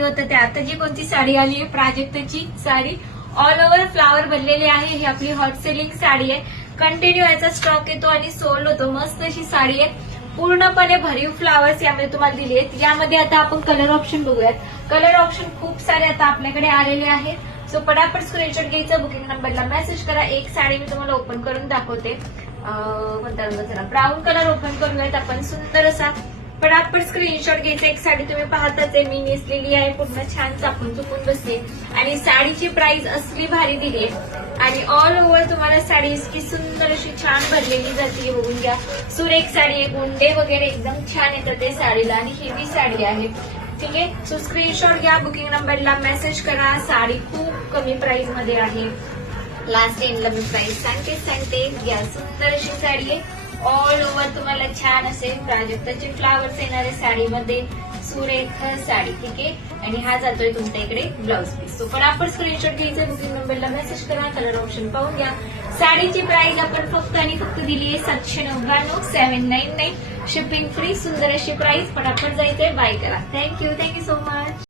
होतं ते आता जी कोणती साडी आली आहे प्राजक्ताची साडी ऑल ओव्हर फ्लावर बनलेली आहे. ही आपली हॉट सेलिंग साडी आहे. कंटिन्यू याचा स्टॉक येतो आणि सोल्ड होतो. मस्त अशी साडी आहे. पूर्णपणे भरीव फ्लावर्स यामध्ये तुम्हाला दिली आहेत. यामध्ये आता आपण कलर ऑप्शन बघूयात. कलर ऑप्शन खूप सारे आता आपल्याकडे आलेले आहेत. सो पटापट स्क्रीनशॉट घ्यायचा, बुकिंग नंबरला मेसेज करा. एक साडी मी तुम्हाला ओपन करून दाखवते. कोणता चला ब्राऊन कलर ओपन करूयात आपण. सुंदर असा पटापट स्क्रीनशॉट घ्यायचा. एक साडी तुम्ही पाहताच आहे, मी नेसलेली आहे, पूर्ण छान चापून चुकून बसते आणि साडीची प्राइस असली भारी दिली आहे आणि ऑल ओव्हर तुम्हाला साडी इतकी सुंदर अशी छान भरलेली जाते. बघून घ्या, सुरेख साडी आहे. गोंडे वगैरे एकदम छान येतात ते साडीला आणि हेवी साडी आहे. ठीक आहे, सो स्क्रीनशॉट घ्या, बुकिंग नंबरला मेसेज करा. साडी खूप कमी प्राइस मध्ये आहे. लास्ट एंडला मी प्राइस सांगते. घ्या, सुंदर अशी साडी आहे. ऑल ओव्हर तुम्हाला छान असे प्राजक्ताचे फ्लावर्स येणारे साडीमध्ये सुरेख साडी. ठीक आहे, आणि हा जातोय तुमच्या इकडे ब्लाउज पीस. सो पटापट स्क्रीनशॉट घ्यायचा, बुकिंग नंबरला मेसेज करा. कलर ऑप्शन पाहून घ्या. साडीची प्राइस आपण फक्त आणि फक्त दिली आहे 799, 799. Shipping free. सुंदर अशी प्राइस. पटापट जायचंय, बाय करा. Thank you so much.